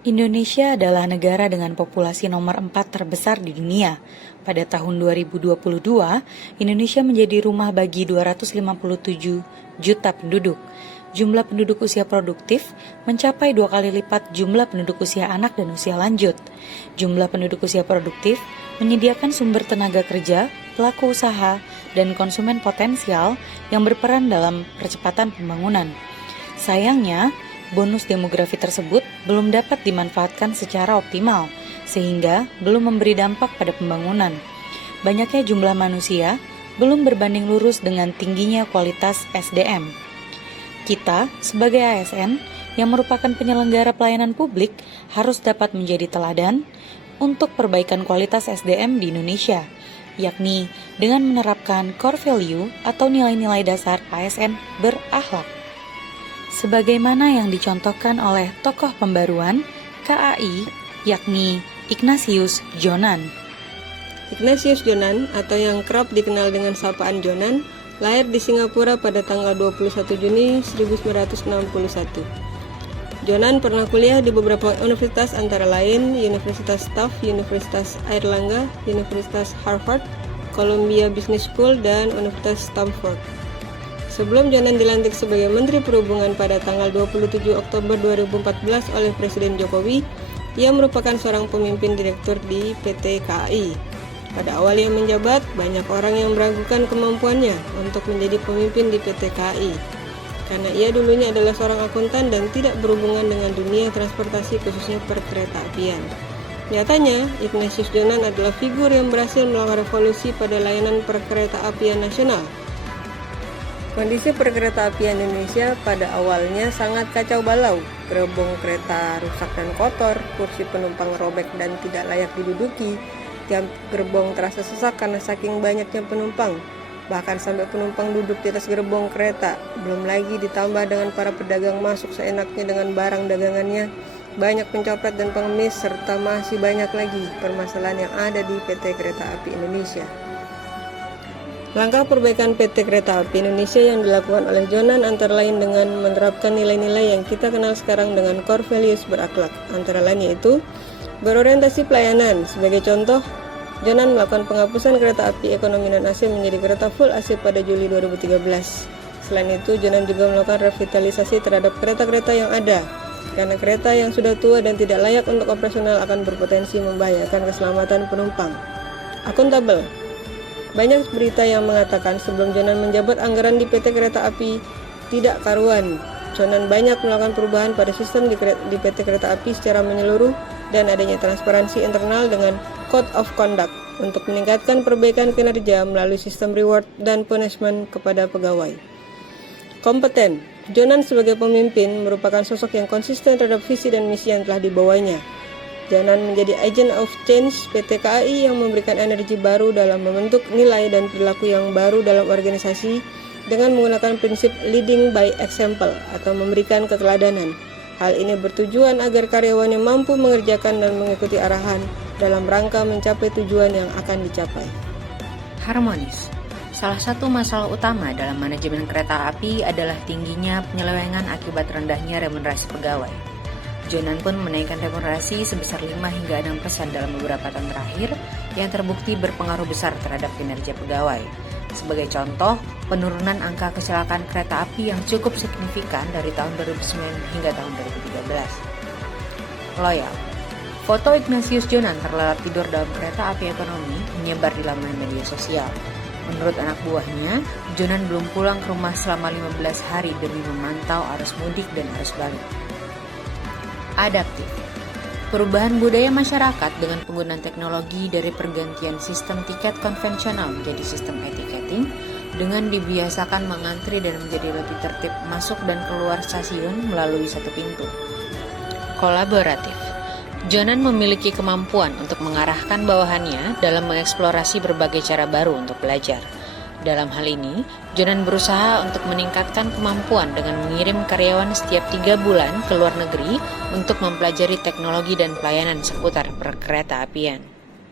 Indonesia adalah negara dengan populasi nomor 4 terbesar di dunia. Pada tahun 2022, Indonesia menjadi rumah bagi 257 juta penduduk. Jumlah penduduk usia produktif mencapai 2 kali lipat jumlah penduduk usia anak dan usia lanjut. Jumlah penduduk usia produktif menyediakan sumber tenaga kerja, pelaku usaha, dan konsumen potensial yang berperan dalam percepatan pembangunan. Sayangnya, bonus demografi tersebut belum dapat dimanfaatkan secara optimal, sehingga belum memberi dampak pada pembangunan. Banyaknya jumlah manusia belum berbanding lurus dengan tingginya kualitas SDM. Kita, sebagai ASN, yang merupakan penyelenggara pelayanan publik, harus dapat menjadi teladan untuk perbaikan kualitas SDM di Indonesia, yakni dengan menerapkan core value atau nilai-nilai dasar ASN berakhlak. Sebagaimana yang dicontohkan oleh tokoh pembaruan KAI, yakni Ignatius Jonan. Ignatius Jonan, atau yang kerap dikenal dengan sapaan Jonan, lahir di Singapura pada tanggal 21 Juni 1961. Jonan pernah kuliah di beberapa universitas antara lain Universitas Staff, Universitas Airlangga, Universitas Harvard, Columbia Business School, dan Universitas Stanford. Sebelum Jonan dilantik sebagai Menteri Perhubungan pada tanggal 27 Oktober 2014 oleh Presiden Jokowi, ia merupakan seorang pemimpin direktur di PT KAI. Pada awal ia menjabat, banyak orang yang meragukan kemampuannya untuk menjadi pemimpin di PT KAI, karena ia dulunya adalah seorang akuntan dan tidak berhubungan dengan dunia transportasi khususnya perkeretaapian. Nyatanya, Ignatius Jonan adalah figur yang berhasil melakukan revolusi pada layanan perkeretaapian nasional. Kondisi perkeretaapian Indonesia pada awalnya sangat kacau balau. Gerbong kereta rusak dan kotor, kursi penumpang robek dan tidak layak diduduki. Tiap gerbong terasa sesak karena saking banyaknya penumpang. Bahkan sampai penumpang duduk di atas gerbong kereta. Belum lagi ditambah dengan para pedagang masuk seenaknya dengan barang dagangannya, banyak pencopet dan pengemis, serta masih banyak lagi permasalahan yang ada di PT Kereta Api Indonesia. Langkah perbaikan PT Kereta Api Indonesia yang dilakukan oleh Jonan antara lain dengan menerapkan nilai-nilai yang kita kenal sekarang dengan core values berakhlak. Antara lain yaitu berorientasi pelayanan. Sebagai contoh, Jonan melakukan penghapusan kereta api ekonomi non-AC menjadi kereta full AC pada Juli 2013. Selain itu, Jonan juga melakukan revitalisasi terhadap kereta-kereta yang ada, karena kereta yang sudah tua dan tidak layak untuk operasional akan berpotensi membahayakan keselamatan penumpang. Akuntabel. Banyak berita yang mengatakan sebelum Jonan menjabat anggaran di PT Kereta Api tidak karuan. Jonan banyak melakukan perubahan pada sistem di PT Kereta Api secara menyeluruh dan adanya transparansi internal dengan Code of Conduct untuk meningkatkan perbaikan kinerja melalui sistem reward dan punishment kepada pegawai. Kompeten. Jonan sebagai pemimpin merupakan sosok yang konsisten terhadap visi dan misi yang telah dibawanya. Jonan menjadi agent of change PT KAI yang memberikan energi baru dalam membentuk nilai dan perilaku yang baru dalam organisasi dengan menggunakan prinsip leading by example atau memberikan keteladanan. Hal ini bertujuan agar karyawannya mampu mengerjakan dan mengikuti arahan dalam rangka mencapai tujuan yang akan dicapai. Harmonis. Salah satu masalah utama dalam manajemen kereta api adalah tingginya penyelewengan akibat rendahnya remunerasi pegawai. Jonan pun menaikkan remunerasi sebesar 5 hingga 6% dalam beberapa tahun terakhir yang terbukti berpengaruh besar terhadap kinerja pegawai. Sebagai contoh, penurunan angka kecelakaan kereta api yang cukup signifikan dari tahun 2009 hingga tahun 2013. Loyal. Foto Ignatius Jonan terlelap tidur dalam kereta api ekonomi menyebar di laman media sosial. Menurut anak buahnya, Jonan belum pulang ke rumah selama 15 hari demi memantau arus mudik dan arus balik. Adaptif. Perubahan budaya masyarakat dengan penggunaan teknologi dari pergantian sistem tiket konvensional menjadi sistem e-ticketing dengan dibiasakan mengantri dan menjadi lebih tertib masuk dan keluar stasiun melalui satu pintu. Kolaboratif. Jonan memiliki kemampuan untuk mengarahkan bawahannya dalam mengeksplorasi berbagai cara baru untuk belajar. Dalam hal ini, Jonan berusaha untuk meningkatkan kemampuan dengan mengirim karyawan setiap 3 bulan ke luar negeri untuk mempelajari teknologi dan pelayanan seputar perkereta apian.